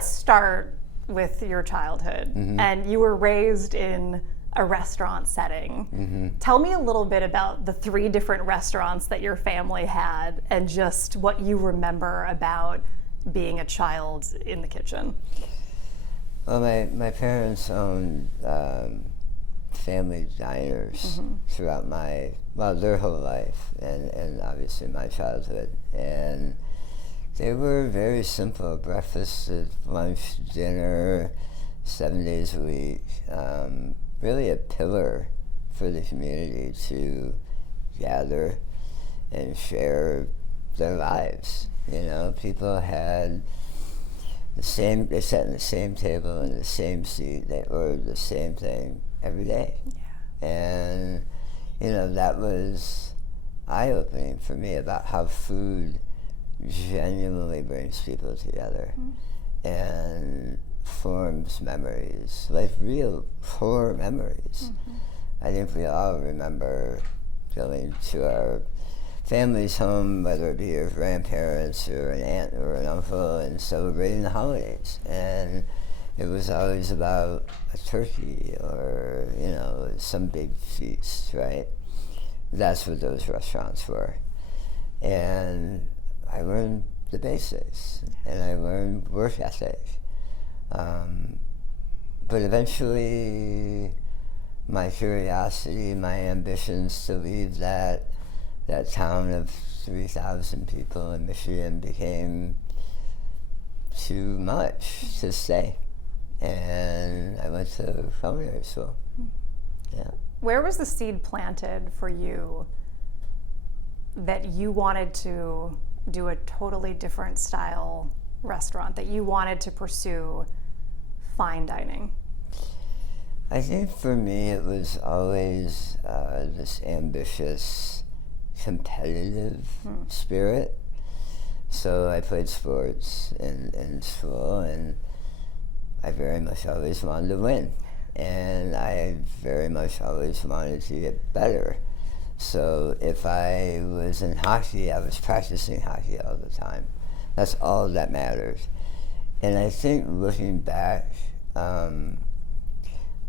let's start with your childhood. And you were raised in a restaurant setting. Tell me a little bit about the 3 different restaurants that your family had and just what you remember about being a child in the kitchen. Well, my parents owned family diners throughout their whole life and obviously my childhood. And they were very simple: breakfast, lunch, dinner, 7 days a week. Really a pillar for the community to gather and share their lives. You know, people had they sat in the same table in the same seat. They ordered the same thing every day. Yeah. And, you know, that was eye-opening for me about how food genuinely brings people together and forms memories, like real core memories. I think we all remember going to our family's home, whether it be your grandparents or an aunt or an uncle, and celebrating the holidays. And it was always about a turkey or, you know, some big feast, right? That's what those restaurants were. And I learned the basics, and I learned work ethic. But eventually, my curiosity, my ambitions to leave that town of 3,000 people in Michigan became too much to stay. And I went to culinary school. Yeah. Where was the seed planted for you that you wanted to do a totally different style restaurant, that you wanted to pursue fine dining? I think for me it was always this ambitious, competitive spirit. So I played sports in school, and I very much always wanted to win. And I very much always wanted to get better. So if I was in hockey, I was practicing hockey all the time. That's all that matters. And I think looking back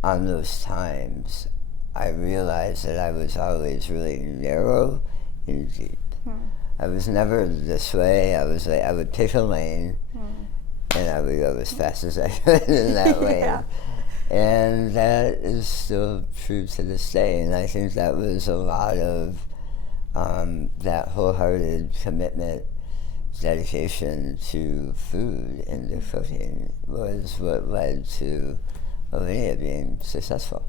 on those times, I realized that I was always really narrow and deep. I was never this way. I would pick a lane, and I would go as fast as I could in that lane. Yeah. And that is still true to this day. And I think that was a lot of that wholehearted commitment, dedication to food and to cooking was what led to Alinea being successful.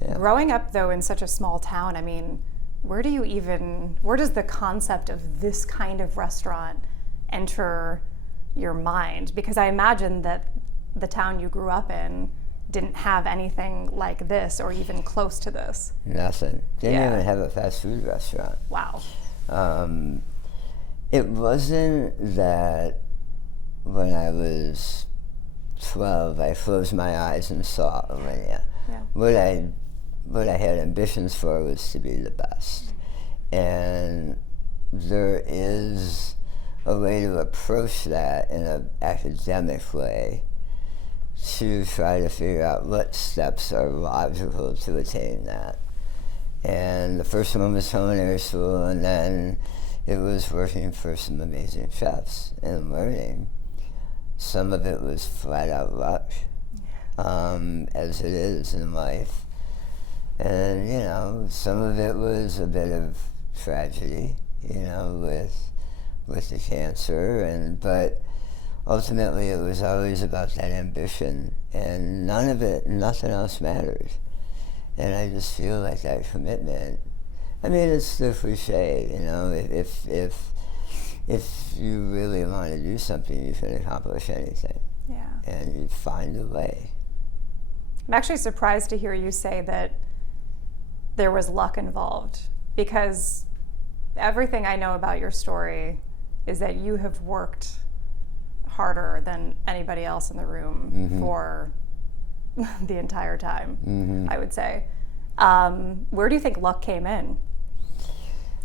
Yeah. Growing up, though, in such a small town, I mean, where does the concept of this kind of restaurant enter your mind? Because I imagine that the town you grew up in didn't have anything like this or even close to this. Nothing. Didn't even have a fast food restaurant. Wow. It wasn't that when I was 12, I closed my eyes and saw Alinea. Yeah. What I had ambitions for was to be the best. And there is a way to approach that in an academic way to try to figure out what steps are logical to attain that. And the first one was culinary school, and then it was working for some amazing chefs and learning. Some of it was flat out luck, as it is in life. And, you know, some of it was a bit of tragedy, you know, with the cancer, but ultimately it was always about that ambition, and nothing else mattered. And I just feel like that commitment, I mean, it's the cliche, you know, if you really want to do something, you can accomplish anything. Yeah. And you find a way. I'm actually surprised to hear you say that there was luck involved, because everything I know about your story is that you have worked harder than anybody else in the room for the entire time, I would say. Where do you think luck came in?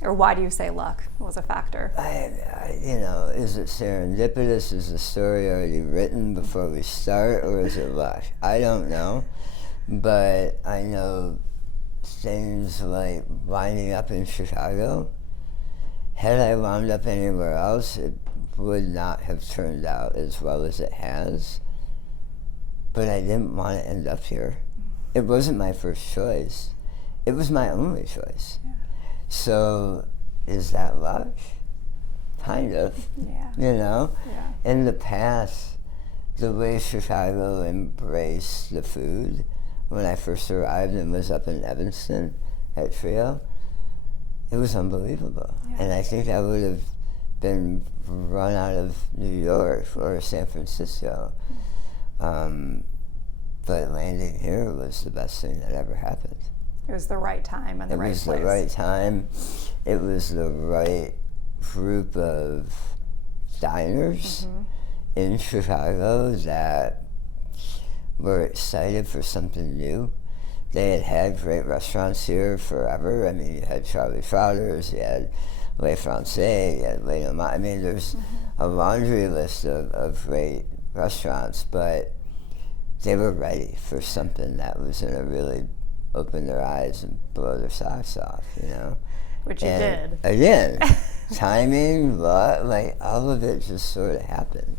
Or why do you say luck was a factor? Is it serendipitous? Is the story already written before we start, or is it luck? I don't know, but I know things like winding up in Chicago. Had I wound up anywhere else, it would not have turned out as well as it has. But I didn't want to end up here. It wasn't my first choice. It was my only choice. Yeah. So, is that luck? Kind of. Yeah. Yeah. In the past, the way Chicago embraced the food when I first arrived and was up in Evanston at Trio, it was unbelievable. Yeah. And I think I would have been run out of New York or San Francisco. But landing here was the best thing that ever happened. It was the right time and the right place. It was the right time. It was the right group of diners in Chicago that were excited for something new. They had great restaurants here forever. I mean, you had Charlie Crowder's, you had Le Francais, you had Le Nomad. I mean, there's a laundry list of great restaurants, but they were ready for something that was going to really open their eyes and blow their socks off, Which you did. Again, timing, luck, like all of it just sort of happened.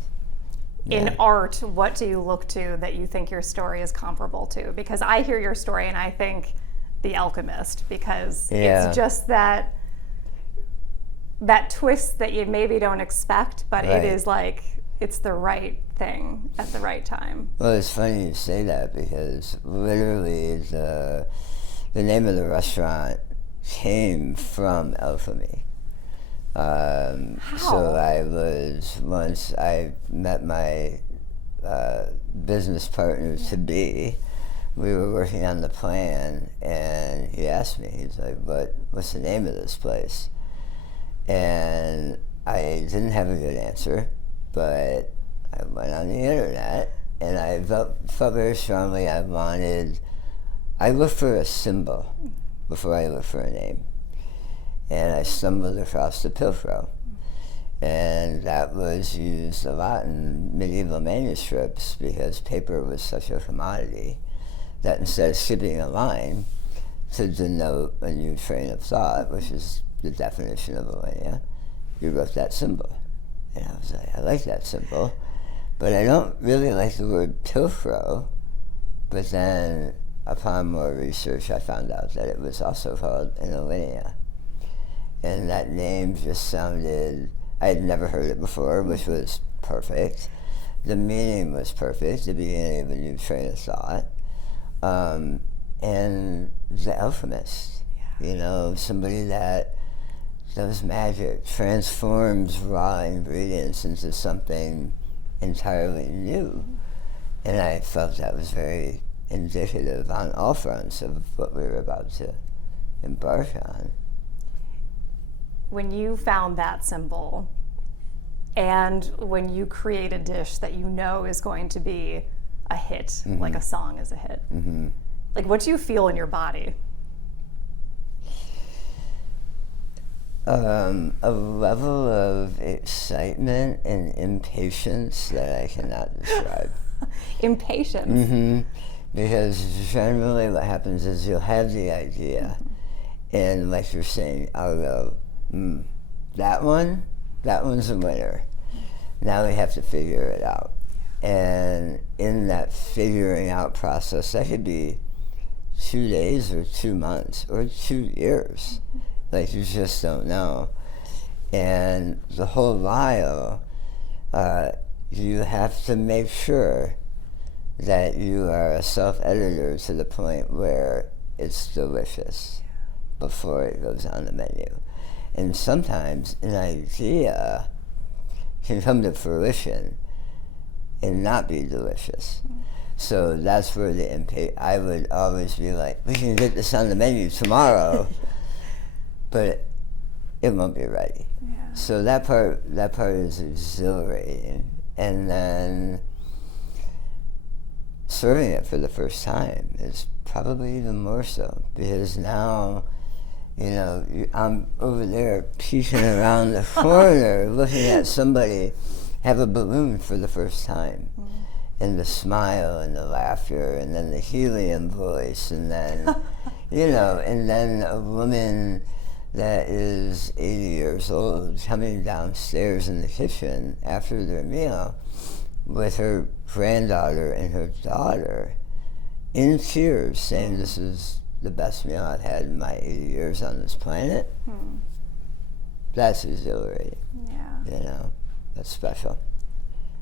In art, what do you look to that you think your story is comparable to? Because I hear your story and I think The Alchemist, because it's just that twist that you maybe don't expect, but it is like, it's the right thing at the right time. Well, it's funny you say that, because literally the name of the restaurant came from alchemy. How? So I met my business partner to be. We were working on the plan, and he asked me, he's like, what's the name of this place? And I didn't have a good answer, but I went on the internet, and I felt very strongly I looked for a symbol before I looked for a name. And I stumbled across the pilfrow. And that was used a lot in medieval manuscripts because paper was such a commodity that instead of skipping a line to denote a new train of thought, which is the definition of Alinea, you wrote that symbol. And I was like, I like that symbol, but I don't really like the word pilfrow. But then upon more research, I found out that it was also called an Alinea. And that name just sounded, I had never heard it before, which was perfect. The meaning was perfect, the beginning of a new train of thought. And the alchemist, somebody that does magic, transforms raw ingredients into something entirely new. And I felt that was very indicative on all fronts of what we were about to embark on. When you found that symbol, and when you create a dish that you know is going to be a hit, like a song is a hit, like what do you feel in your body? A level of excitement and impatience that I cannot describe. Impatience? Because generally what happens is you'll have the idea, and like you're saying, I'll go, that one's a winner. Now we have to figure it out. And in that figuring out process, that could be 2 days or 2 months or 2 years. Like, you just don't know. And the whole while, you have to make sure that you are a self-editor to the point where it's delicious before it goes on the menu. And sometimes an idea can come to fruition and not be delicious. So that's where I would always be like, we can get this on the menu tomorrow, but it won't be ready. Yeah. So that part is exhilarating. And then serving it for the first time is probably even more so, because now You know, I'm over there peeking around the corner looking at somebody have a balloon for the first time. And the smile and the laughter and then the helium voice and then, you know, and then a woman that is 80 years old coming downstairs in the kitchen after their meal with her granddaughter and her daughter in tears saying, this is the best meal I've had in my 80 years on this planet. That's exhilarating. Yeah. You know, that's special.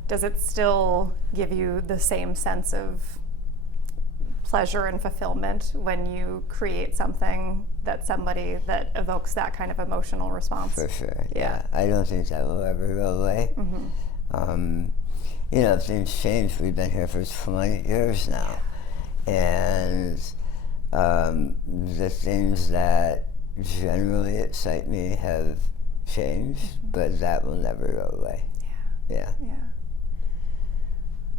Does it still give you the same sense of pleasure and fulfillment when you create something that somebody that evokes that kind of emotional response? For sure, yeah. I don't think that will ever go away. You know, things change. We've been here for 20 years now. And the things that generally excite me have changed, but that will never go away. Yeah.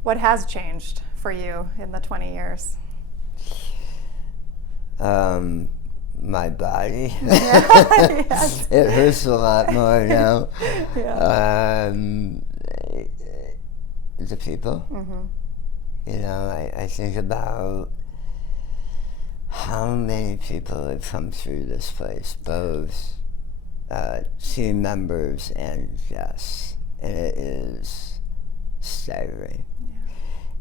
What has changed for you in the 20 years? My body. Yes. It hurts a lot more now. The people. You know, I think about how many people have come through this place, both team members and guests, and it is staggering.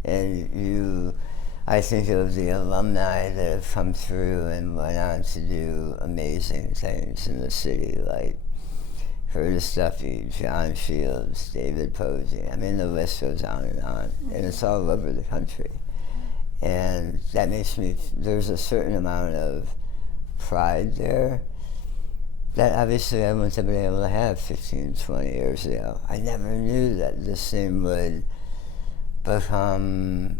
And I think of the alumni that have come through and went on to do amazing things in the city, like Curtis Duffy, John Shields, David Posey. I mean, the list goes on, and it's all over the country. And that makes me, there's a certain amount of pride there that obviously I wouldn't have been able to have 15, 20 years ago. I never knew that this thing would become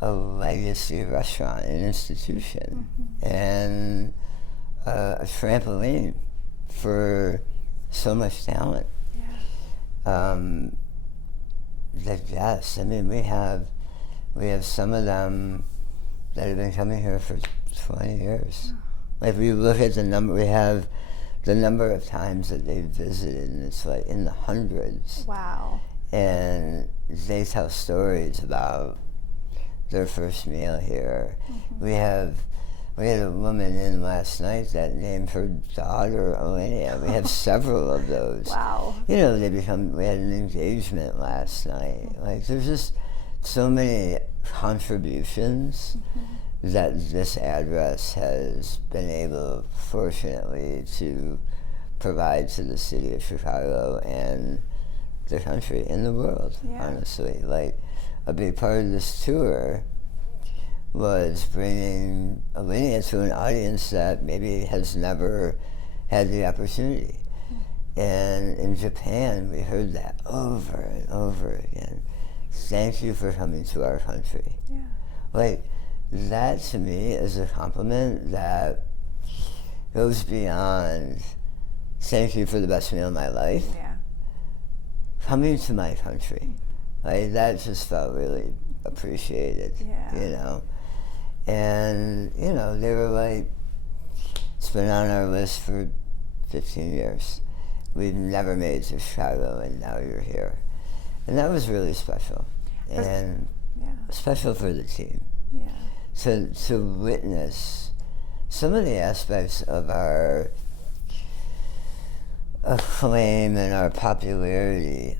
a legacy restaurant, an institution, and a trampoline for so much talent. The guests, I mean, we have some of them that have been coming here for 20 years. If we look at the number, we have the number of times that they've visited, and it's like in the hundreds. Wow. And they tell stories about their first meal here. We had a woman in last night that named her daughter Alinea. We have several of those. Wow. You know, we had an engagement last night. Like, there's just so many contributions that this address has been able, fortunately, to provide to the city of Chicago and the country and the world, honestly. Like, a big part of this tour was bringing Alinea to an audience that maybe has never had the opportunity. And in Japan, we heard that over and over again. Thank you for coming to our country. Like, that to me is a compliment that goes beyond thank you for the best meal of my life. Coming to my country. Like, that just felt really appreciated, you know. And, you know, they were like, it's been on our list for 15 years. We've never made it to Chicago, and now you're here. And that was really special. And special for the team. To witness some of the aspects of our acclaim and our popularity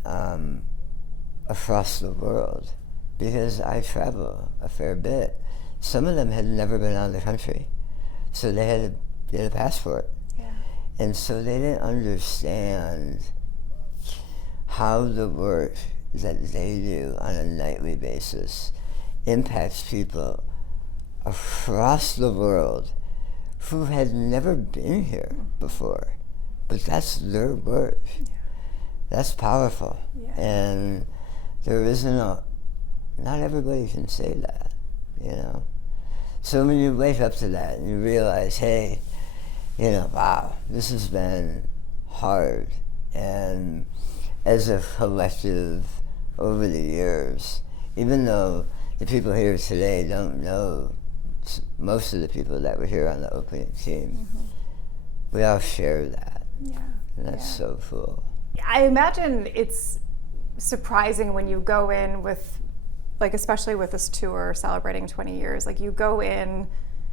across the world, because I travel a fair bit. Some of them had never been out of the country, so they had to get a passport. And so they didn't understand how the work that they do on a nightly basis impacts people across the world who had never been here before. But that's their work. That's powerful. And there isn't not everybody can say that, you know. So when you wake up to that and you realize, hey, you know, wow, this has been hard. And as a collective over the years, even though the people here today don't know most of the people that were here on the opening team, we all share that. Yeah. And that's so cool. I imagine it's surprising when you go in with, like, especially with this tour celebrating 20 years, like, you go in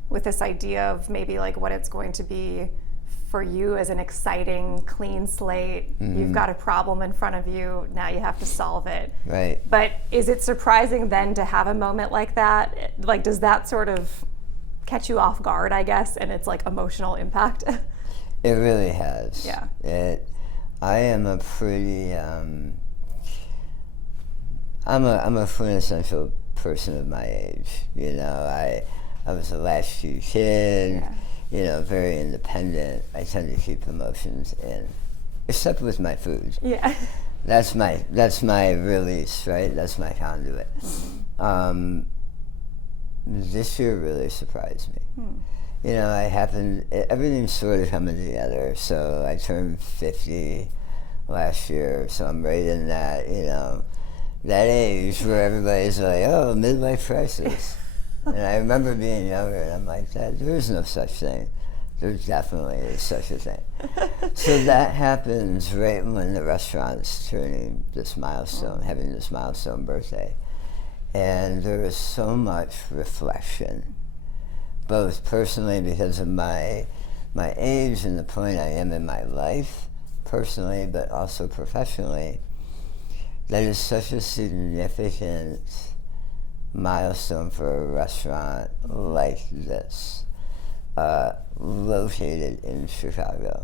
with this idea of maybe like what it's going to be for you as an exciting, clean slate. You've got a problem in front of you, now you have to solve it. Right. But is it surprising then to have a moment like that? Like, does that sort of catch you off guard, I guess, and it's like emotional impact? It really has. Yeah. I am a pretty, I'm a quintessential person of my age. You know, I was a latchkey kid, you know, very independent. I tend to keep emotions in, except with my food. Yeah. That's my release, right? That's my conduit. This year really surprised me. You know, everything's sort of coming together. So I turned 50 last year, so I'm right in that, you know, that age where everybody's like, oh, midlife crisis. And I remember being younger, and I'm like, there is no such thing. There definitely is such a thing. So that happens right when the restaurant's turning this milestone, having this milestone birthday. And there is so much reflection, both personally because of my age and the point I am in my life, personally, but also professionally, that is such a significant milestone for a restaurant like this, located in Chicago,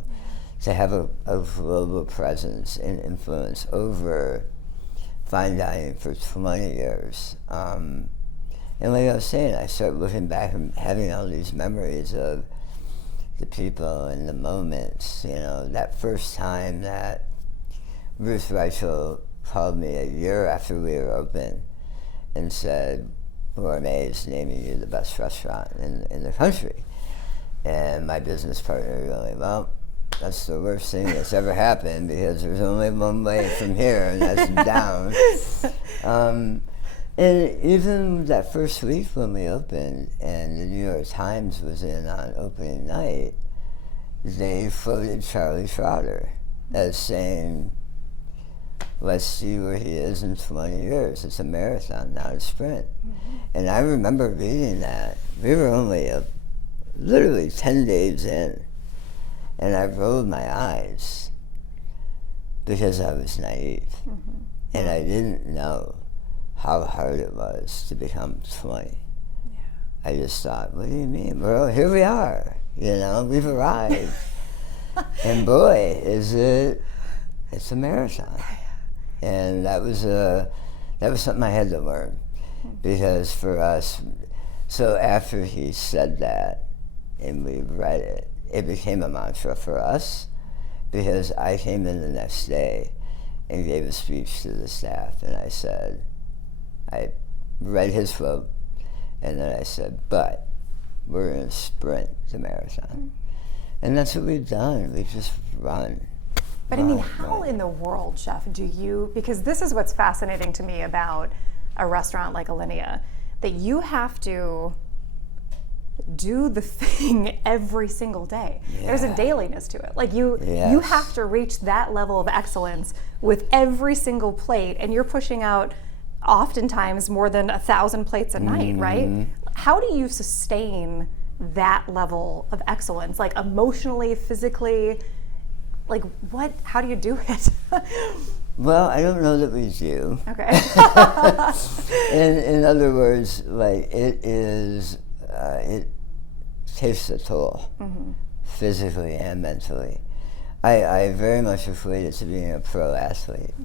to have a global presence and influence over fine dining for 20 years. And like I was saying, I start looking back and having all these memories of the people and the moments. You know, that first time that Ruth Reichel called me a year after we were open and said, Gourmet is naming you the best restaurant in the country. And my business partner really, well, that's the worst thing that's ever happened because there's only one way from here, and that's down. And even that first week when we opened and the New York Times was in on opening night, they floated Charlie Trotter as saying, let's see where he is in 20 years. It's a marathon, not a sprint. And I remember reading that. We were only literally 10 days in, and I rolled my eyes because I was naive. And I didn't know how hard it was to become 20. I just thought, what do you mean? Well, here we are, you know, we've arrived. And boy, it's a marathon. And that was something I had to learn, because for us, so after he said that and we read it, it became a mantra for us, because I came in the next day and gave a speech to the staff, and I read his quote, and then I said, but we're going to sprint the marathon. And that's what we've done. We've just run. But I mean, how in the world, Chef, do you, because this is what's fascinating to me about a restaurant like Alinea, that you have to do the thing every single day. There's a dailiness to it. Like you have to reach that level of excellence with every single plate, and you're pushing out oftentimes more than 1,000 plates a night, right? How do you sustain that level of excellence, like emotionally, physically? Like how do you do it? Well, I don't know that we do. Okay. in other words, like it takes a toll, physically and mentally. I very much equate it to being a pro athlete.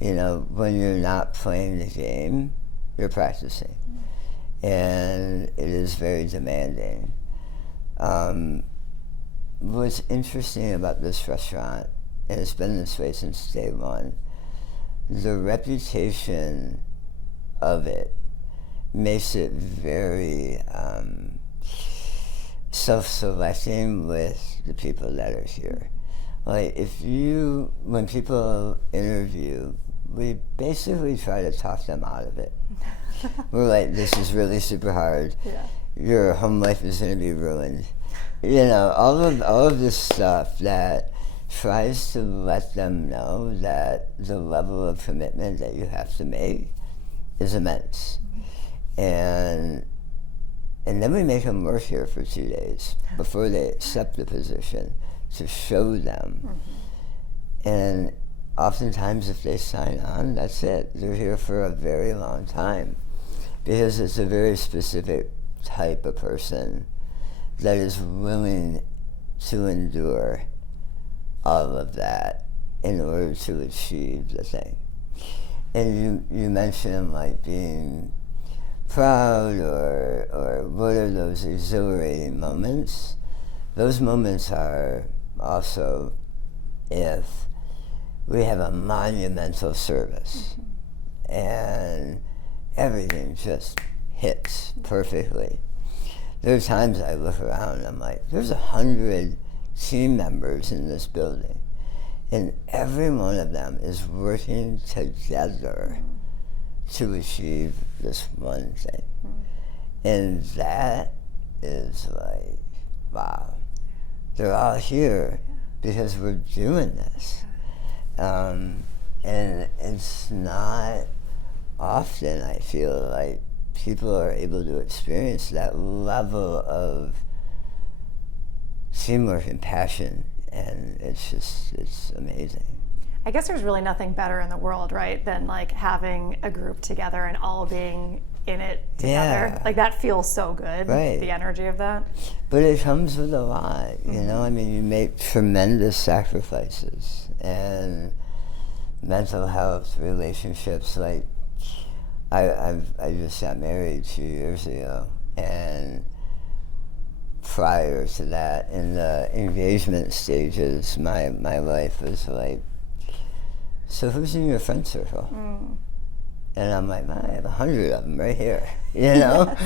You know, when you're not playing the game, you're practicing. And it is very demanding. What's interesting about this restaurant, and it's been this way since day one, the reputation of it makes it very self-selecting with the people that are here. Like when people interview, we basically try to talk them out of it. We're like, this is really super hard. your home life is going to be ruined. You know, all of this stuff that tries to let them know that the level of commitment that you have to make is immense. And then we make them work here for 2 days before they accept the position to show them. And oftentimes if they sign on, that's it. They're here for a very long time because it's a very specific type of person that is willing to endure all of that in order to achieve the thing. And you mentioned like being proud or what are those exhilarating moments? Those moments are also if we have a monumental service and everything just hits perfectly. There are times I look around and I'm like, there's 100 team members in this building and every one of them is working together to achieve this one thing. And that is like, wow. They're all here because we're doing this. And it's not often, I feel like, people are able to experience that level of teamwork and passion, and it's amazing. I guess there's really nothing better in the world, right, than like having a group together and all being in it together. Yeah. Like that feels so good, right. The energy of that. But it comes with a lot, you know? I mean, you make tremendous sacrifices, and mental health, relationships, like I just got married 2 years ago, and prior to that, in the engagement stages, my life was like, so who's in your friend circle? And I'm like, I have 100 of them right here, you know?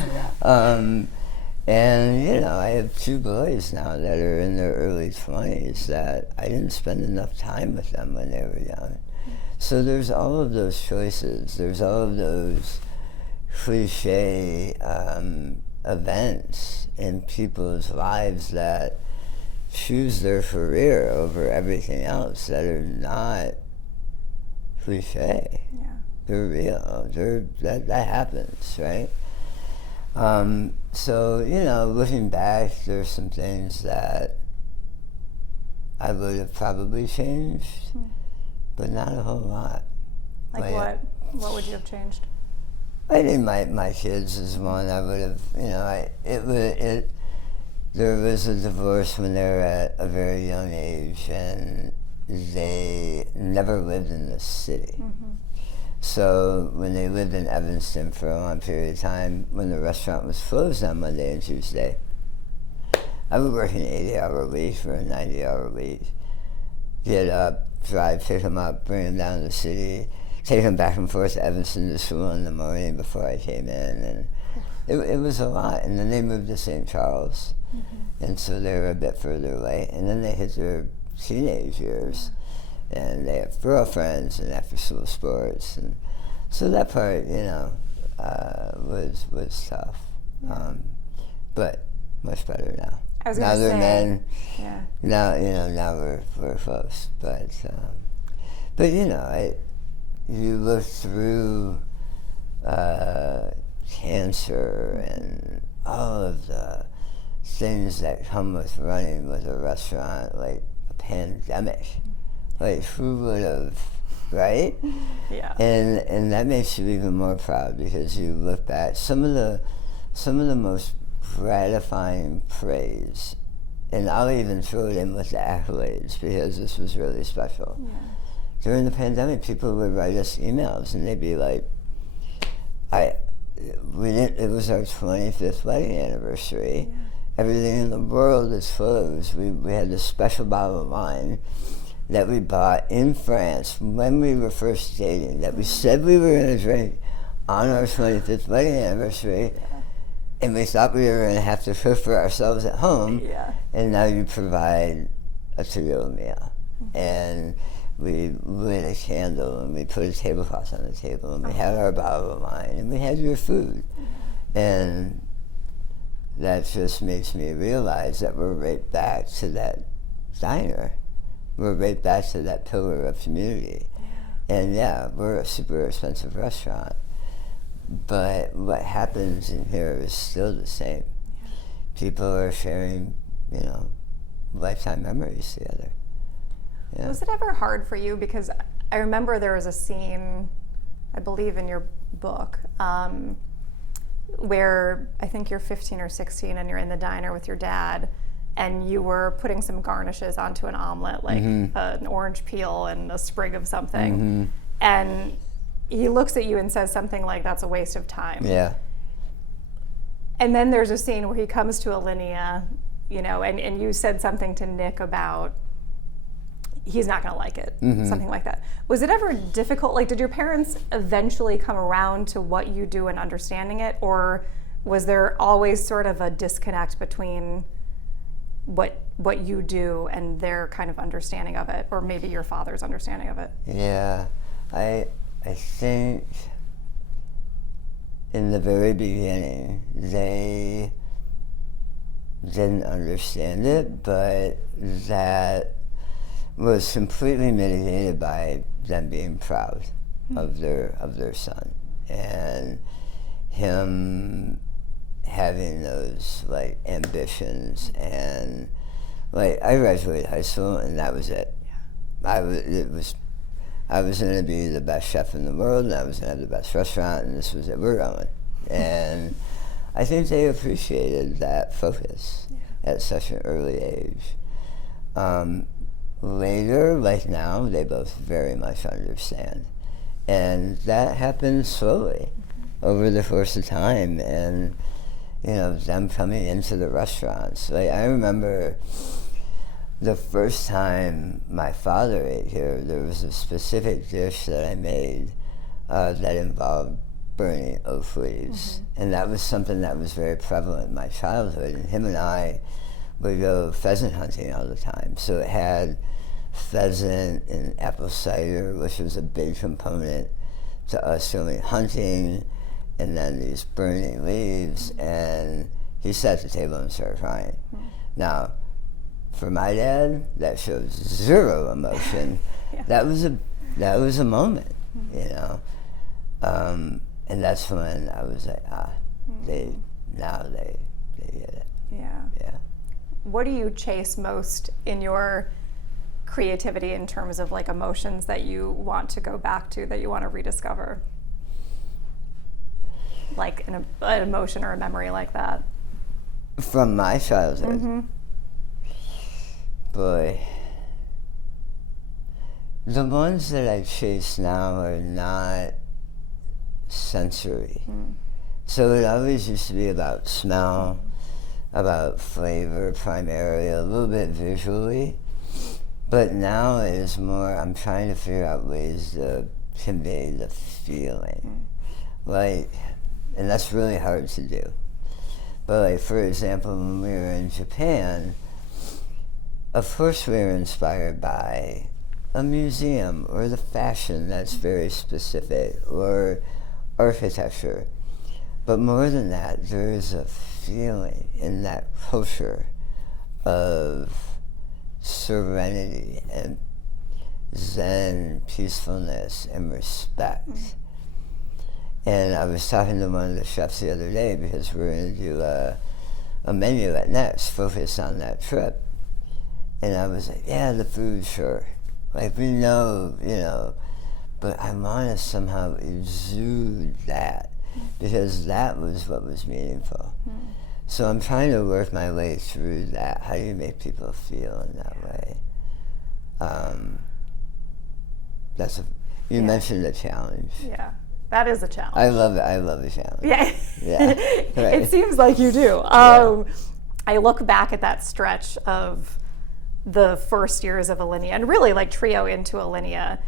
And, you know, I have 2 boys now that are in their early 20s that I didn't spend enough time with them when they were young. So there's all of those choices. There's all of those cliche events in people's lives that choose their career over everything else that are not cliche. Yeah. They're real. That happens, right? So, you know, looking back, there's some things that I would have probably changed, but not a whole lot. Like what would you have changed? I think my kids is one I would have, you know, there was a divorce when they were at a very young age, and they never lived in the city. So when they lived in Evanston for a long period of time, when the restaurant was closed on Monday and Tuesday, I would work an 80-hour week or a 90-hour week. Get up, drive, pick them up, bring them down to the city, take them back and forth to Evanston to school in the morning before I came in. And it was a lot. And then they moved to St. Charles. And so they were a bit further away. And then they hit their teenage years. And they have girlfriends and after-school sports. And so that part, you know, was tough. But much better now. I was now gonna they're say, men. Yeah. Now, you know, now we're close. But you know, you look through cancer and all of the things that come with running with a restaurant, like a pandemic. Like, who would have, right? Yeah. And that makes you even more proud because you look back. Some of the most gratifying praise, and I'll even throw it in with the accolades because this was really special. Yeah. During the pandemic, people would write us emails and they'd be like, it was our 25th wedding anniversary. Yeah. Everything in the world is closed. We had this special bottle of wine that we bought in France when we were first dating, that we said we were going to drink on our 25th wedding anniversary, and we thought we were going to have to cook for ourselves at home, and now you provide a to-go meal. And we lit a candle, and we put a tablecloth on the table, and we had our bottle of wine, and we had your food. And that just makes me realize that we're right back to that diner. We're right back to that pillar of community. Yeah. And yeah, we're a super expensive restaurant, but what happens in here is still the same. Yeah. People are sharing, lifetime memories together. Yeah. Was it ever hard for you? Because I remember there was a scene, I believe in your book, where I think you're 15 or 16 and you're in the diner with your dad, and you were putting some garnishes onto an omelet, like an orange peel and a sprig of something. And he looks at you and says something like, "That's a waste of time." Yeah. And then there's a scene where he comes to Alinea, and you said something to Nick about he's not going to like it, something like that. Was it ever difficult? Like, did your parents eventually come around to what you do and understanding it, or was there always sort of a disconnect between what you do and their kind of understanding of it, or maybe your father's understanding of it? Yeah, I think in the very beginning they didn't understand it, but that was completely mitigated by them being proud of their son and him having those like ambitions. And like I graduated high school and that was it. I was going to be the best chef in the world, and I was going to have the best restaurant, and this was it. We're going. And I think they appreciated that focus at such an early age. Later, like now, they both very much understand. And that happened slowly over the course of time, and them coming into the restaurants. Like I remember the first time my father ate here, there was a specific dish that I made that involved burning oak leaves. And that was something that was very prevalent in my childhood. And him and I would go pheasant hunting all the time. So it had pheasant and apple cider, which was a big component to us going hunting, and then these burning leaves. And he sat at the table and started crying. Now, for my dad, that shows zero emotion. That was a moment, and that's when I was like, they get it. Yeah. What do you chase most in your creativity in terms of like emotions that you want to go back to, that you want to rediscover? Like an emotion or a memory like that? From my childhood? Boy, the ones that I chase now are not sensory. So it always used to be about smell, about flavor primarily, a little bit visually. But now it is more, I'm trying to figure out ways to convey the feeling. Like, and that's really hard to do. But like, for example, when we were in Japan, of course we were inspired by a museum or the fashion that's very specific, or architecture. But more than that, there is a feeling in that culture of serenity and zen, peacefulness, and respect. And I was talking to one of the chefs the other day, because we're going to do a menu at Next focused on that trip. And I was like, yeah, the food, sure. Like, we know, but I want to somehow exude that, because that was what was meaningful. So I'm trying to work my way through that. How do you make people feel in that way? You mentioned a challenge. Yeah, that is a challenge. I love it. I love a challenge. Yeah. Right. It seems like you do. I look back at that stretch of the first years of Alinea, and really like trio into Alinea.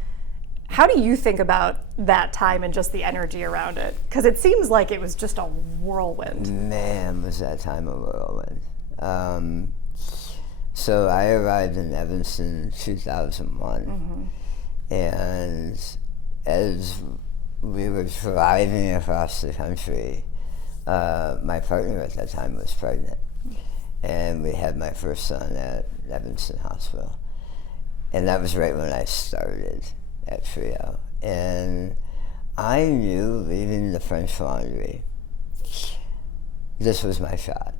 How do you think about that time and just the energy around it? Because it seems like it was just a whirlwind. Man, was that time a whirlwind. So I arrived in Evanston in 2001, and as we were driving across the country, my partner at that time was pregnant. And we had my first son at Evanston Hospital. And that was right when I started at Trio. And I knew, leaving the French Laundry, this was my shot.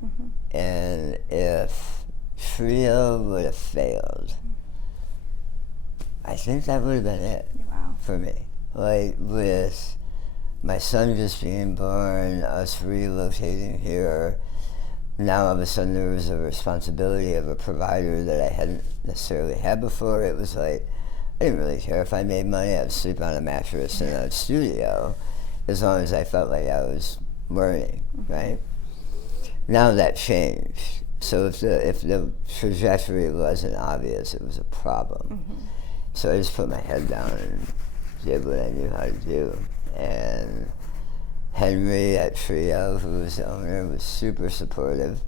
And if Trio would have failed, I think that would have been it for me. Like, with my son just being born, us relocating here, now all of a sudden there was a responsibility of a provider that I hadn't necessarily had before. It was like, I didn't really care if I made money. I'd sleep on a mattress in a studio as long as I felt like I was learning, right? Now that changed. So if the trajectory wasn't obvious, it was a problem. So I just put my head down and did what I knew how to do. And Henry at Trio, who was the owner, was super supportive.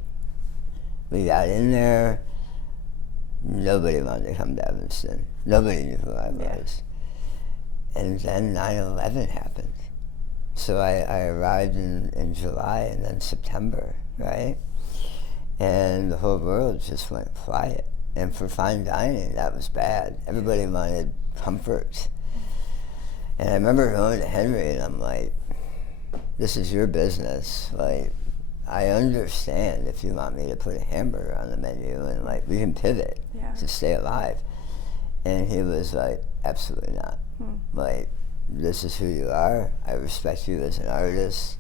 We got in there. Nobody wanted to come to Evanston. Nobody knew who I was. And then 9/11 happened. So I arrived in July and then September, right? And the whole world just went quiet. And for fine dining, that was bad. Everybody wanted comfort. And I remember going to Henry and I'm like, this is your business. Like, I understand if you want me to put a hamburger on the menu and like we can pivot to stay alive. And he was like, absolutely not. Like, this is who you are. I respect you as an artist.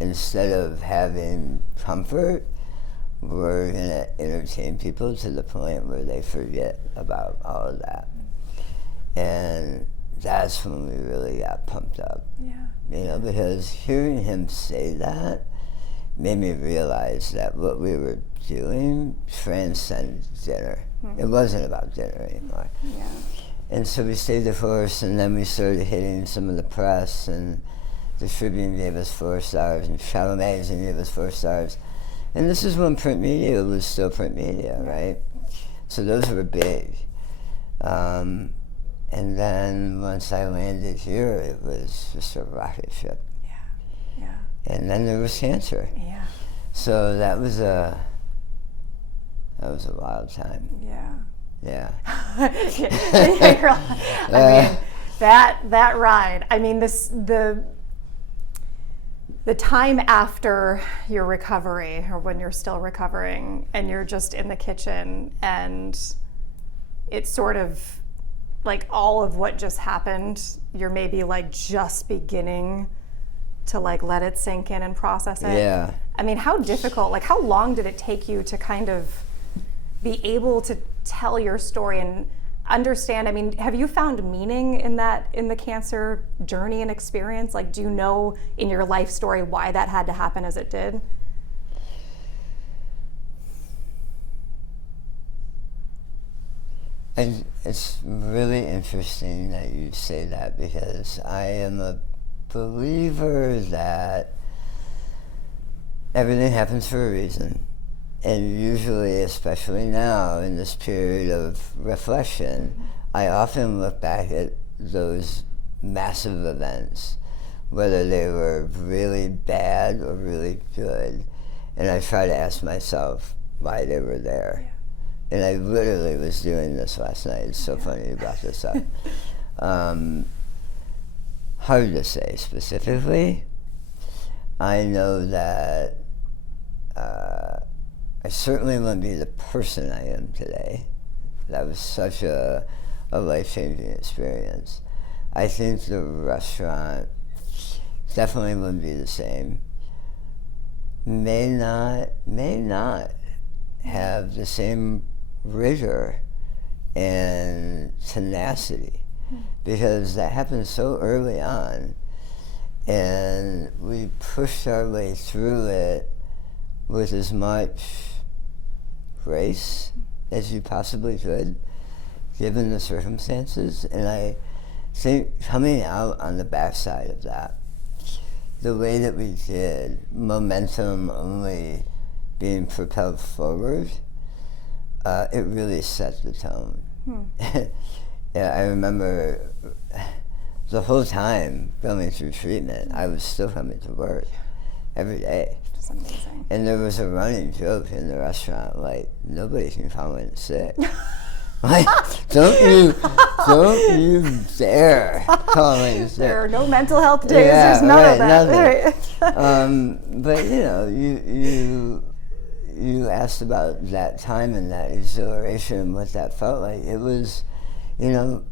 Instead of having comfort, we're gonna entertain people to the point where they forget about all of that. And that's when we really got pumped up. You know, because hearing him say that made me realize that what we were doing transcended dinner. It wasn't about dinner anymore. And so we stayed the course, and then we started hitting some of the press, and the Tribune gave us 4 stars, and Travel Magazine gave us 4 stars. And this is when print media was still print media, right? So those were big. And then once I landed here, it was just a rocket ship. And then there was cancer. So that was a wild time. I mean, that ride. I mean, the time after your recovery, or when you're still recovering, and you're just in the kitchen, and it's sort of like all of what just happened, you're maybe like just beginning to like let it sink in and process it. I mean, how difficult, like how long did it take you to kind of be able to tell your story and understand? I mean, have you found meaning in the cancer journey and experience? Like, do you know in your life story why that had to happen as it did? And it's really interesting that you say that, because I am a believer that everything happens for a reason. And usually, especially now in this period of reflection, I often look back at those massive events, whether they were really bad or really good, and I try to ask myself why they were there. And I literally was doing this last night. It's so funny you brought this up. Hard to say specifically. I know that I certainly wouldn't be the person I am today. That was such a life-changing experience. I think the restaurant definitely wouldn't be the same. May not have the same rigor and tenacity, because that happened so early on, and we pushed our way through it with as much grace as you possibly could, given the circumstances. And I think coming out on the backside of that, the way that we did, momentum only being propelled forward, it really set the tone. I remember the whole time going through treatment, I was still coming to work every day. It's amazing. And there was a running joke in the restaurant, like, nobody can come in sick. Like, don't you dare call in sick. There are no mental health days. Yeah, There's none right, of that. nothing. But you know, you asked about that time and that exhilaration and what that felt like. It was, you know,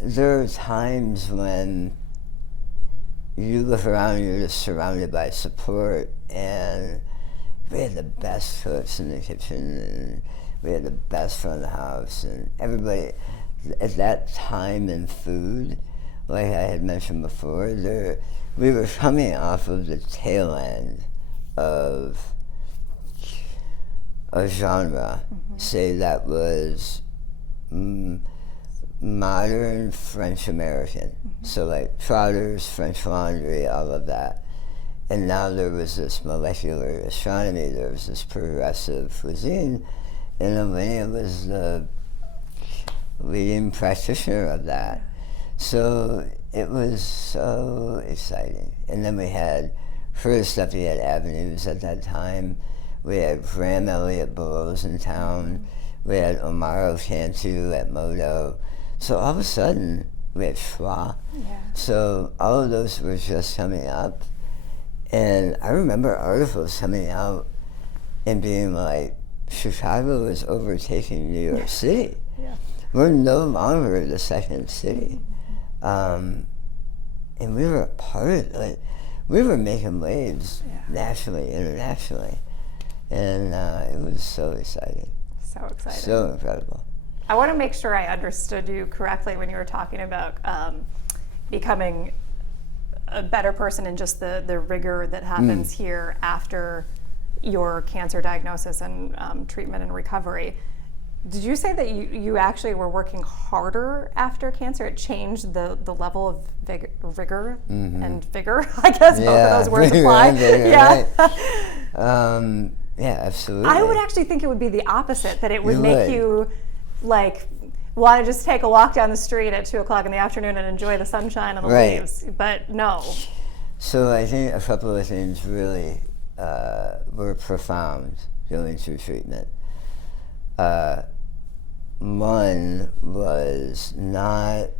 there are times when you look around and you're just surrounded by support, and we had the best cooks in the kitchen, and we had the best front of the house, and everybody at that time in food, like I had mentioned before, we were coming off of the tail end of a genre, say that was modern French American. So like Trotters, French Laundry, all of that. And now there was this molecular astronomy, there was this progressive cuisine, and Alinea was the leading practitioner of that. So it was so exciting. And then we had First Up, we had Avenues at that time. We had Graham Elliott Burroughs in town. We had Omaro Cantu at Moto. So all of a sudden, we had Schwa. Yeah. So all of those were just coming up. And I remember articles coming out and being like, Chicago is overtaking New York City. Yeah. We're no longer the second city. And we were a part of it. Like, we were making waves nationally, internationally. And it was so exciting. So exciting. So incredible. I want to make sure I understood you correctly when you were talking about becoming a better person and just the rigor that happens here after your cancer diagnosis and treatment and recovery. Did you say that you actually were working harder after cancer? It changed the level of rigor and vigor, I guess both of those words apply. Vigor, yeah. Right. Yeah, absolutely. I would actually think it would be the opposite, that it would make you like want to just take a walk down the street at 2:00 in the afternoon and enjoy the sunshine and the leaves. But no. So I think a couple of things really were profound going through treatment. One was not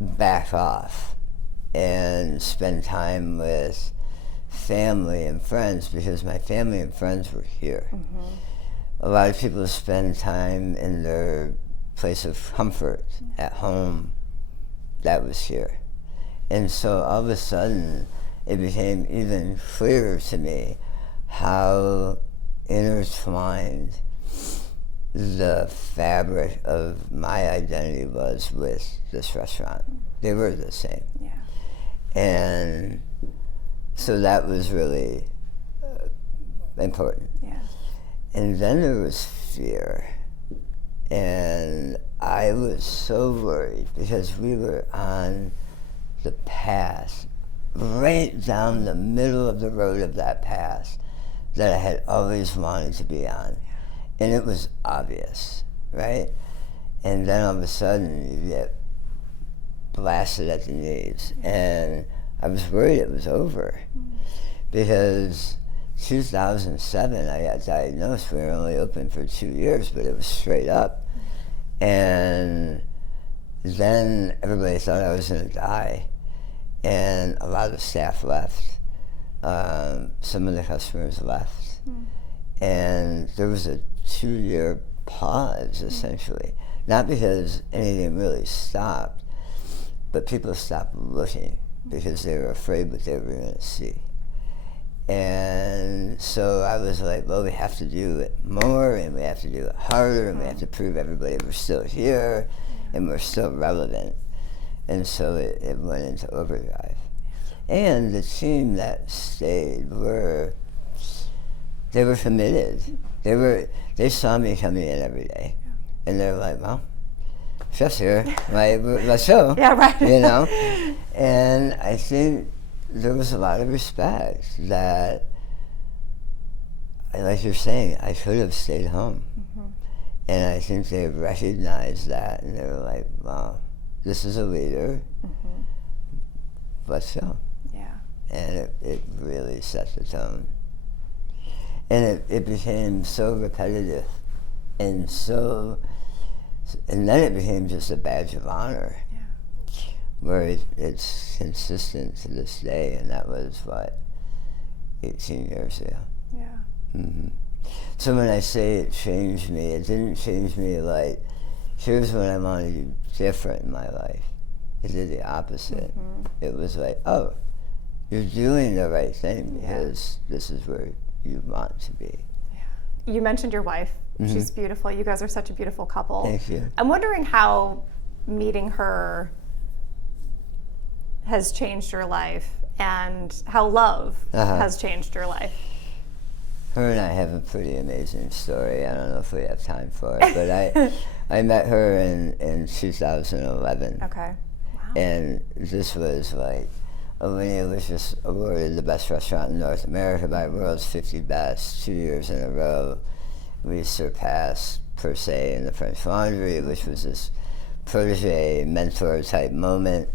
back off and spend time with family and friends, because my family and friends were here. A lot of people spend time in their place of comfort at home. That was here. And so all of a sudden it became even clearer to me how intertwined the fabric of my identity was with this restaurant. They were the same. Yeah. And so that was really important. Yeah. And then there was fear. And I was so worried because we were on the path, right down the middle of the road of that path that I had always wanted to be on. And it was obvious, right? And then all of a sudden you get blasted at the knees. And I was worried it was over. Because 2007 I got diagnosed. We were only open for 2 years, but it was straight up. And then everybody thought I was going to die. And a lot of staff left. Some of the customers left. And there was a 2-year pause, essentially. Not because anything really stopped, but people stopped looking because they were afraid what they were going to see. And so I was like, well, we have to do it more, and we have to do it harder, and we have to prove everybody we're still here, and we're still relevant. And so it went into overdrive. And the team that stayed they were committed. They saw me coming in every day, and they were like, well, Chef's here, let's go. Yeah, right. You know? And I think there was a lot of respect that, like you're saying, I could have stayed home. And I think they recognized that, and they were like, wow, this is a leader. Let's go. Yeah. and it really set the tone. And it became so repetitive, and then it became just a badge of honor, where it's consistent to this day, and that was, 18 years ago. Yeah. Mm-hmm. So when I say it changed me, it didn't change me like, here's what I want to do different in my life. It did the opposite. Mm-hmm. It was like, oh, you're doing the right thing because this is where you want to be. Yeah. You mentioned your wife. Mm-hmm. She's beautiful. You guys are such a beautiful couple. Thank you. I'm wondering how meeting her has changed your life and how love has changed your life. Her and I have a pretty amazing story. I don't know if we have time for it, but I met her in 2011. Okay. Wow. And this was like, Alinea was just awarded the best restaurant in North America by World's 50 Best 2 years in a row. We surpassed Per Se in the French Laundry, which was this protege, mentor type moment.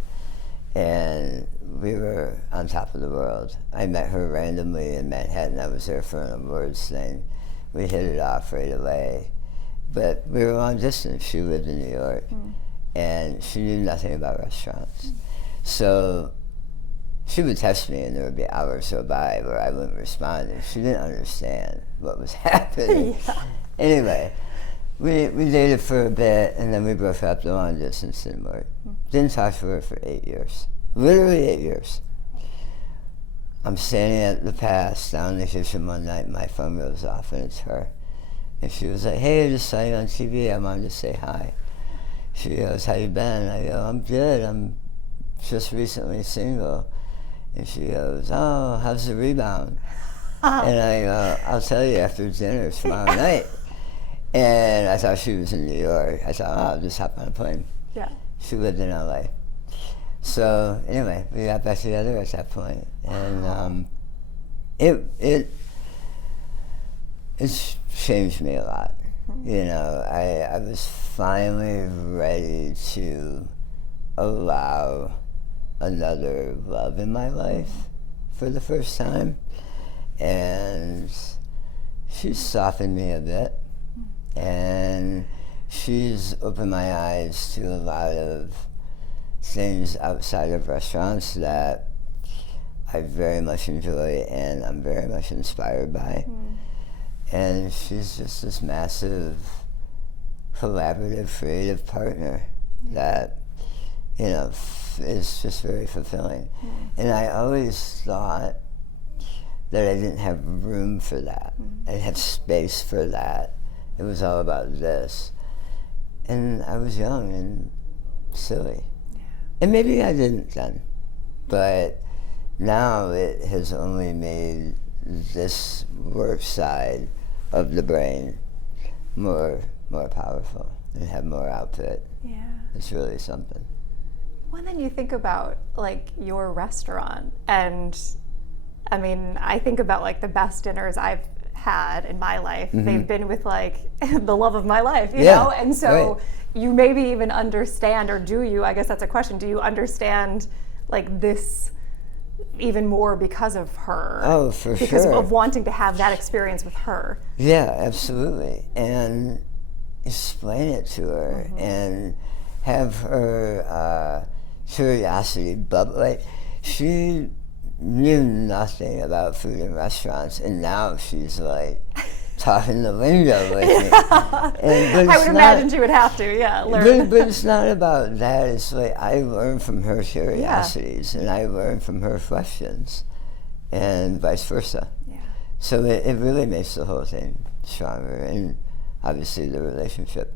And we were on top of the world. I met her randomly in Manhattan. I was there for an awards thing. We hit it off right away. But we were long distance. She lived in New York. And she knew nothing about restaurants. So she would text me, and there would be hours go by where I wouldn't respond, and she didn't understand what was happening. Anyway, we dated for a bit, and then we broke up. The long distance didn't work. Didn't talk to her for 8 years. Literally 8 years. I'm standing at the pass down in the kitchen one night, and my phone goes off, and it's her. And she was like, hey, I just saw you on TV. I wanted to say hi. She goes, how you been? I go, I'm good. I'm just recently single. And she goes, oh, how's the rebound? And I go, I'll tell you after dinner tomorrow night. And I thought she was in New York. I thought, I'll just hop on a plane. Yeah. She lived in LA. So anyway, we got back together at that point. And it's changed me a lot. You know, I was finally ready to allow another love in my life for the first time, and she's softened me a bit, and she's opened my eyes to a lot of things outside of restaurants that I very much enjoy and I'm very much inspired by. And she's just this massive collaborative creative partner that, you know, is just very fulfilling. And I always thought that I didn't have room for that. I didn't have space for that. It was all about this. And I was young and silly. And maybe I didn't then. But now it has only made this work side of the brain more powerful and have more output. Yeah. It's really something. Well, then you think about like your restaurant, and I mean, I think about like the best dinners I've had in my life. They've been with like the love of my life, you know? And so you maybe even understand, or do you, I guess that's a question, do you understand like this even more because of her? Oh, for sure. Because of wanting to have that experience with her. Yeah, absolutely. And explain it to her and have her curiosity bubble. Like, she knew nothing about food and restaurants, and now she's like talking the lingo with me. I would imagine she would have to, learn. But it's not about that. It's like I learn from her curiosities and I learn from her questions, and vice versa. Yeah. So it really makes the whole thing stronger, and obviously the relationship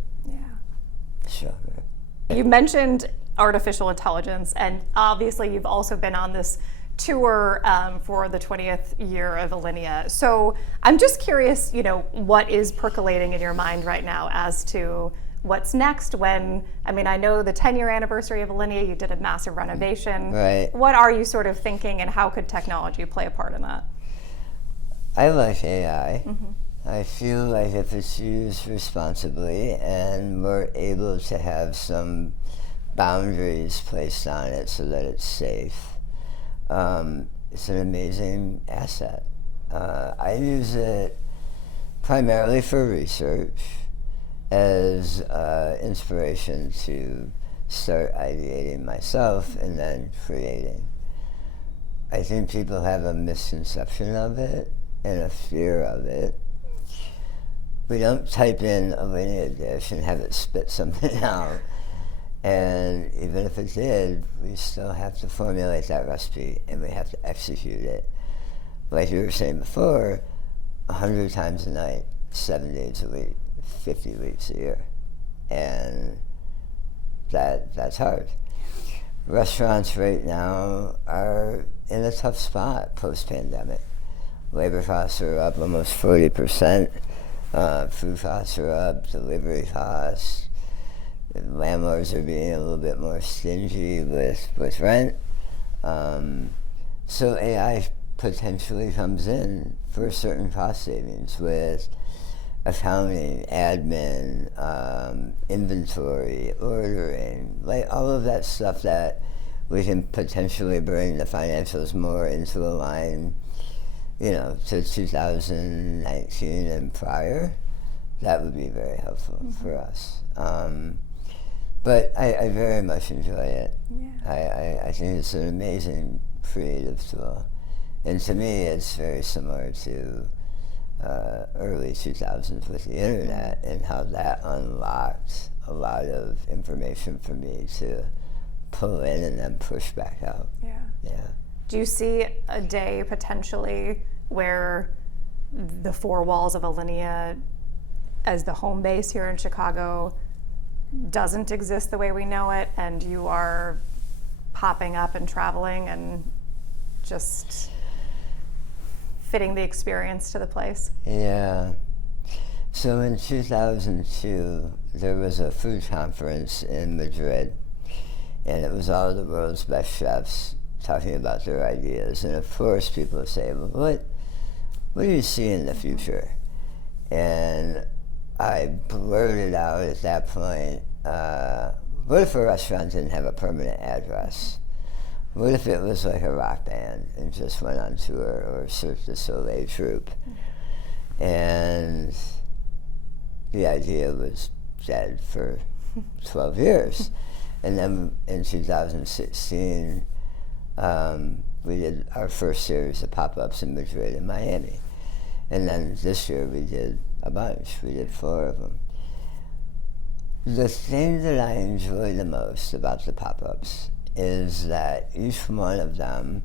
stronger. You mentioned artificial intelligence, and obviously you've also been on this tour for the 20th year of Alinea. So I'm just curious, you know, what is percolating in your mind right now as to what's next when, I mean, I know the 10-year anniversary of Alinea, you did a massive renovation. Right. What are you sort of thinking, and how could technology play a part in that? I like AI. I feel like if it's used responsibly and we're able to have some boundaries placed on it so that it's safe, it's an amazing asset. I use it primarily for research, as inspiration to start ideating myself and then creating. I think people have a misconception of it and a fear of it. We don't type in Alinea dish and have it spit something out. And even if it did, we still have to formulate that recipe and we have to execute it. Like you were saying before, 100 times a night, 7 days a week, 50 weeks a year. And that's hard. Restaurants right now are in a tough spot post-pandemic. Labor costs are up almost 40%. Food costs are up, delivery costs. Landlords are being a little bit more stingy with rent. So AI potentially comes in for certain cost savings with accounting, admin, inventory, ordering, like all of that stuff that we can potentially bring the financials more into a line, to 2019 and prior. That would be very helpful for us. But I very much enjoy it. Yeah. I think it's an amazing creative tool. And to me, it's very similar to early 2000s with the internet and how that unlocked a lot of information for me to pull in and then push back out. Yeah. Do you see a day potentially where the four walls of Alinea as the home base here in Chicago doesn't exist the way we know it, and you are popping up and traveling and just fitting the experience to the place? Yeah. So in 2002, there was a food conference in Madrid, and it was all of the world's best chefs talking about their ideas. And of course, people say, well, what do you see in the future? And I blurted out at that point, what if a restaurant didn't have a permanent address? What if it was like a rock band and just went on tour, or Cirque du Soleil troupe? And the idea was dead for 12 years. And then in 2016, we did our first series of pop-ups in Madrid and Miami. And then this year we did a bunch. We did 4 of them. The thing that I enjoy the most about the pop-ups is that each one of them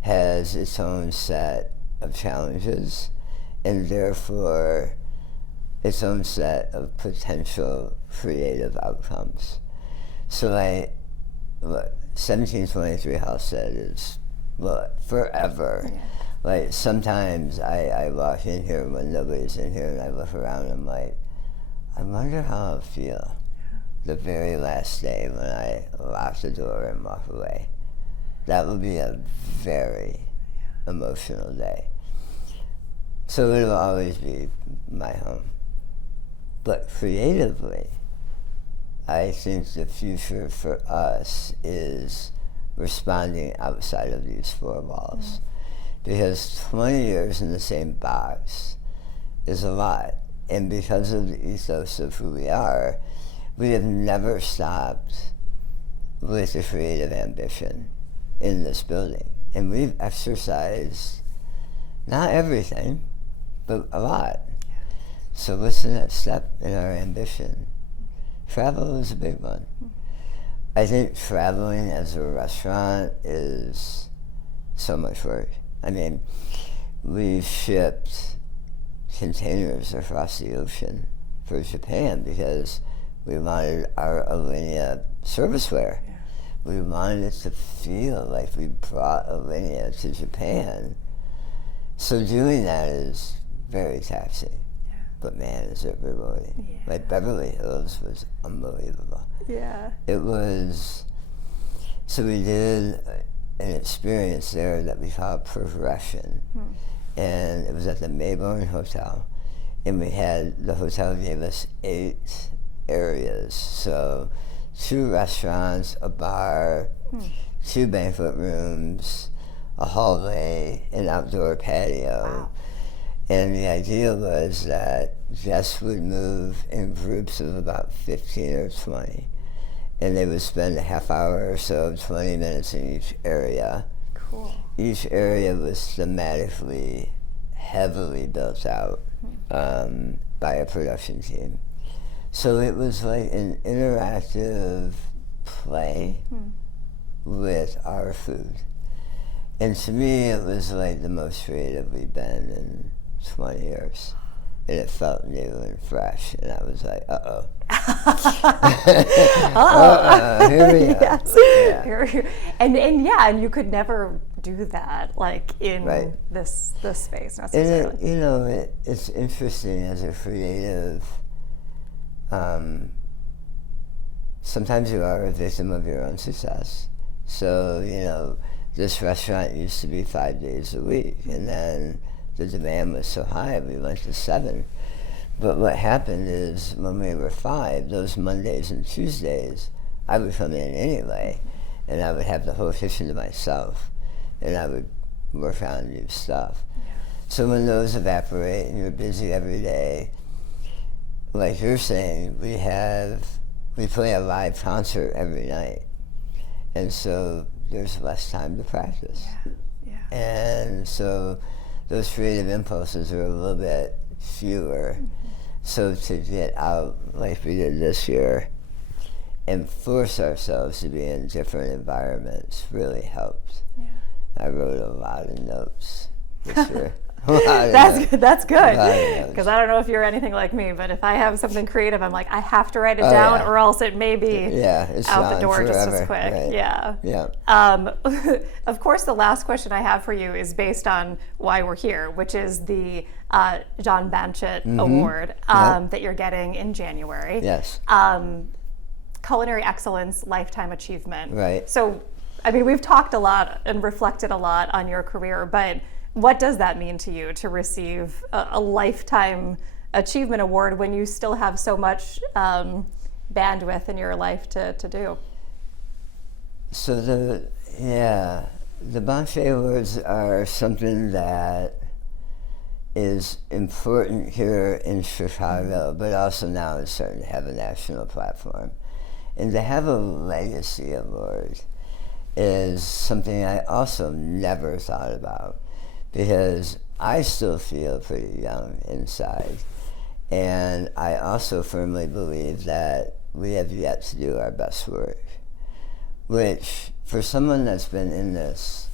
has its own set of challenges and therefore its own set of potential creative outcomes. So 1723 Halstead is forever. Yeah. Like sometimes I walk in here when nobody's in here and I look around and I'm like, I wonder how I'll feel the very last day when I lock the door and walk away. That will be a very emotional day. So it'll always be my home. But creatively, I think the future for us is responding outside of these 4 walls. Because 20 years in the same box is a lot. And because of the ethos of who we are, we have never stopped with the creative ambition in this building. And we've exercised, not everything, but a lot. So what's the next step in our ambition? Travel is a big one. I think traveling as a restaurant is so much work. I mean, we've shipped containers across the ocean for Japan because we wanted our Alinea serviceware. Yeah. We wanted it to feel like we brought Alinea to Japan. So doing that is very taxing. Yeah. But man, is it rewarding. Yeah. Like Beverly Hills was unbelievable. Yeah. It was, so we did an experience there that we called Progression. And it was at the Mayborn Hotel. And the hotel gave us 8 areas. So 2 restaurants, a bar, 2 banquet rooms, a hallway, an outdoor patio. Wow. And the idea was that guests would move in groups of about 15 or 20. And they would spend a half hour or so, 20 minutes in each area. Cool. Each area was thematically heavily built out by a production team. So it was like an interactive play with our food. And to me, it was like the most creative we've been in 20 years. And it felt new and fresh. And I was like, uh-oh. Here we are. Yes. Yeah. And you could never do that like in this space necessarily. And it's interesting as a creative. Sometimes you are a victim of your own success. So, this restaurant used to be 5 days a week, and then the demand was so high, we went to 7. But what happened is when we were 5, those Mondays and Tuesdays, I would come in anyway, and I would have the whole kitchen to myself, and I would work on new stuff. Yeah. So when those evaporate and you're busy every day, like you're saying, we play a live concert every night, and so there's less time to practice. Yeah. And so those creative impulses are a little bit fewer. So to get out like we did this year and force ourselves to be in different environments really helped. Yeah. I wrote a lot of notes this year. That's good, because I don't know if you're anything like me, but if I have something creative, I'm like, I have to write it down, or else it may be it's out the door forever. just as quick. Right. Yeah. Of course, the last question I have for you is based on why we're here, which is the Jean Banchet Award that you're getting in January. Yes. Culinary Excellence Lifetime Achievement. Right. So, I mean, we've talked a lot and reflected a lot on your career, but what does that mean to you to receive a Lifetime Achievement Award when you still have so much bandwidth in your life to do? So the Banchet Awards are something that is important here in Chicago, but also now it's starting to have a national platform. And to have a legacy award is something I also never thought about, because I still feel pretty young inside. And I also firmly believe that we have yet to do our best work, which for someone that's been in this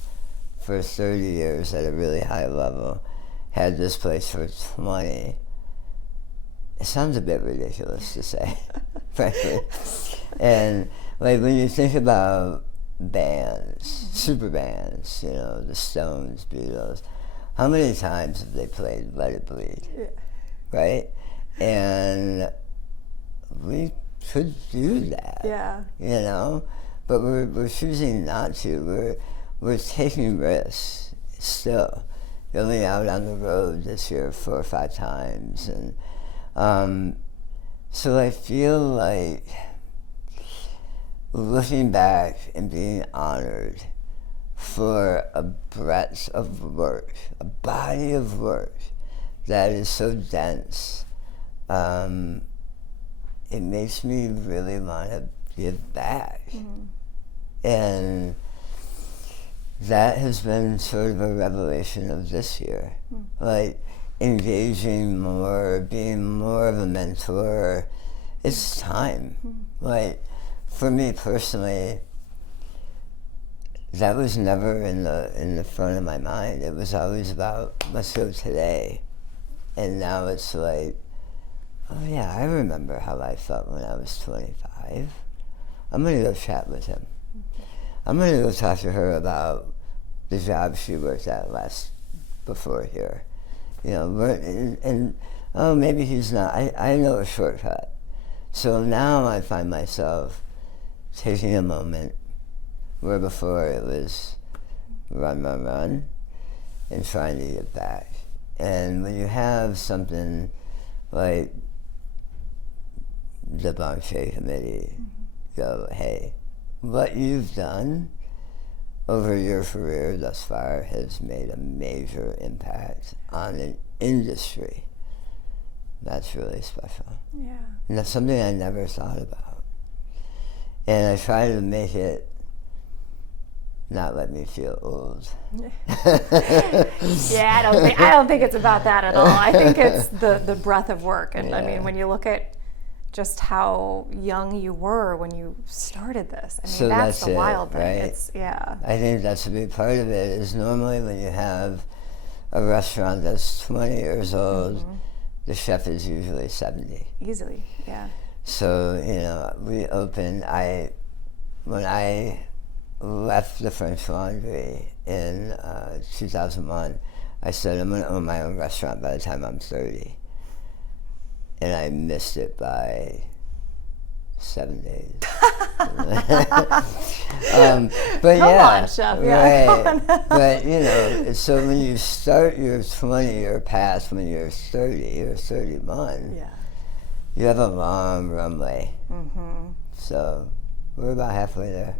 for 30 years at a really high level, had this place for 20, it sounds a bit ridiculous to say, frankly. And like when you think about bands, super bands, the Stones, Beatles, how many times have they played Let It Bleed? Yeah. Right? And we could do that. Yeah. But we're choosing not to. We're taking risks still. Going out on the road this year 4 or 5 times, and so I feel like looking back and being honored for a breadth of work, a body of work that is so dense, it makes me really want to give back. And that has been sort of a revelation of this year. Like engaging more, being more of a mentor. It's time. Like for me personally, that was never in the front of my mind. It was always about, let's go today. And now it's like, oh yeah, I remember how I felt when I was 25. I'm gonna go chat with him. I'm gonna go talk to her about the job she worked at before here. And maybe he's not, I know a shortcut. So now I find myself taking a moment where before it was run, and trying to get back. And when you have something like the Banchet Committee go, hey, what you've done over your career thus far has made a major impact on an industry. That's really special. Yeah. And that's something I never thought about. And I try to make it not let me feel old. Yeah, I don't think it's about that at all. I think it's the breadth of work. And I mean, when you look at just how young you were when you started this, I mean, So that's the it, wild thing. right? It's, yeah. I think that's a big part of it, is normally when you have a restaurant that's 20 years old, the chef is usually 70. Easily, yeah. So, you know, we opened, when I left the French Laundry in 2001, I said I'm going to own my own restaurant by the time I'm 30. And I missed it by 7 days. But Come yeah, on, Chef. Yeah, right. But you know, so when you start your 20-year path, when you're 30 or 31, yeah. you have a long runway. So we're about halfway there.